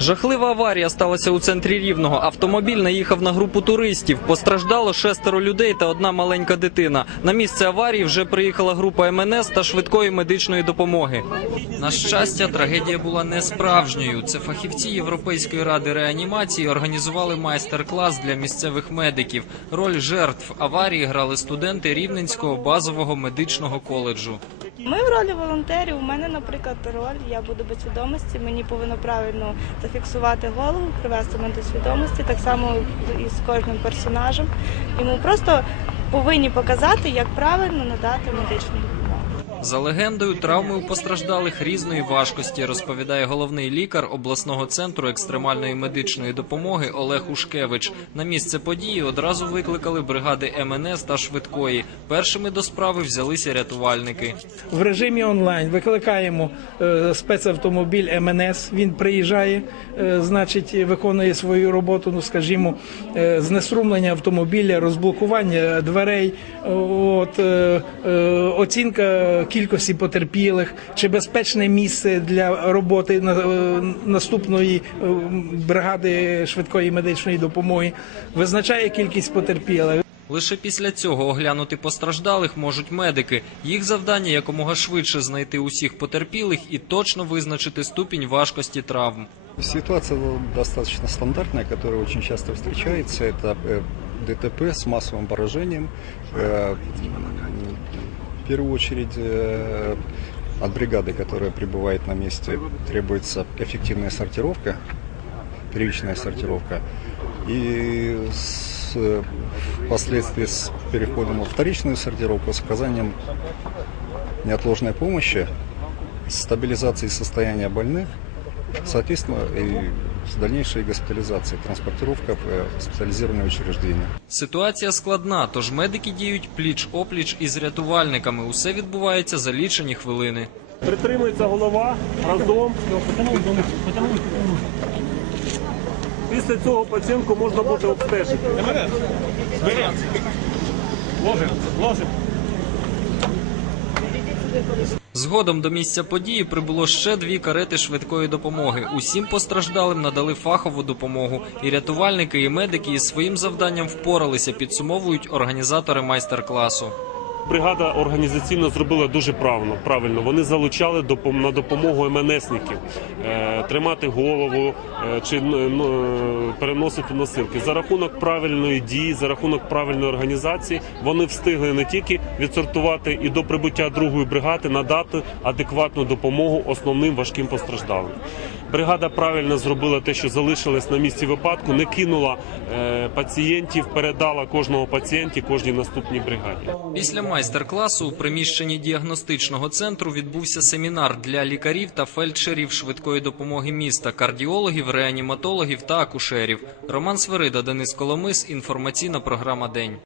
Жахлива аварія сталася у центрі Рівного. Автомобіль наїхав на групу туристів. Постраждало шестеро людей та одна маленька дитина. На місце аварії вже приїхала група МНС та швидкої медичної допомоги. На щастя, трагедія була не справжньою. Це фахівці Європейської ради реанімації організували майстер-клас для місцевих медиків. Роль жертв аварії грали студенти Рівненського базового медичного коледжу. Ми в ролі волонтерів. У мене, наприклад, роль. Я буду без свідомості. Мені повинно правильно зафіксувати голову, привести мене до свідомості, так само і з кожним персонажем. І ми просто повинні показати, як правильно надати медичну допомогу. За легендою, травми у постраждалих різної важкості, розповідає головний лікар обласного центру екстремальної медичної допомоги Олег Ушкевич. На місце події одразу викликали бригади МНС та швидкої. Першими до справи взялися рятувальники. в режимі онлайн викликаємо е, спецавтомобіль МНС. Він приїжджає, е, значить, виконує свою роботу. Ну скажімо, е, знеструмлення автомобіля, розблокування дверей, от оцінка кількості потерпілих, чи безпечне місце для роботи на- е, наступної е, бригади швидкої медичної допомоги, визначає кількість потерпілих. Лише після цього оглянути постраждалих можуть медики. Їх завдання якомога швидше знайти усіх потерпілих і точно визначити ступінь важкості травм. Ситуация достаточно стандартная, которая очень часто встречается. Это э, ДТП с массовым поражением. В первую очередь э, от бригады, которая прибывает на месте, требуется эффективная сортировка, первичная сортировка. И с, э, впоследствии с переходом во вторичную сортировку с оказанием неотложной помощи, стабилизацией состояния больных, Соответственно, и с дальнейшей госпитализацией, транспортировка в э, специализированные учреждения. Ситуація складна, тож медики діють пліч-опліч із рятувальниками. Усе відбувається за лічені хвилини. Притримується голова разом. Після цього пацієнтку можна буде обстежити. Згодом до місця події прибуло ще дві карети швидкої допомоги. Усім постраждалим надали фахову допомогу. І рятувальники, і медики із своїм завданням впоралися, підсумовують організатори майстер-класу. Бригада організаційно зробила дуже правильно. Правильно вони залучали на допомогу МНСників е, тримати голову е, чи ну, е, переносити носилки. За рахунок правильної дії, за рахунок правильної організації, вони встигли не тільки відсортувати і до прибуття другої бригади надати адекватну допомогу основним важким постраждалим. Бригада правильно зробила те, що залишилась на місці випадку, не кинула пацієнтів, передала кожного пацієнті кожній наступній бригаді. Після майстер-класу у приміщенні діагностичного центру відбувся семінар для лікарів та фельдшерів швидкої допомоги міста, кардіологів, реаніматологів та акушерів. Роман Сверида, Денис Коломис. Інформаційна програма День.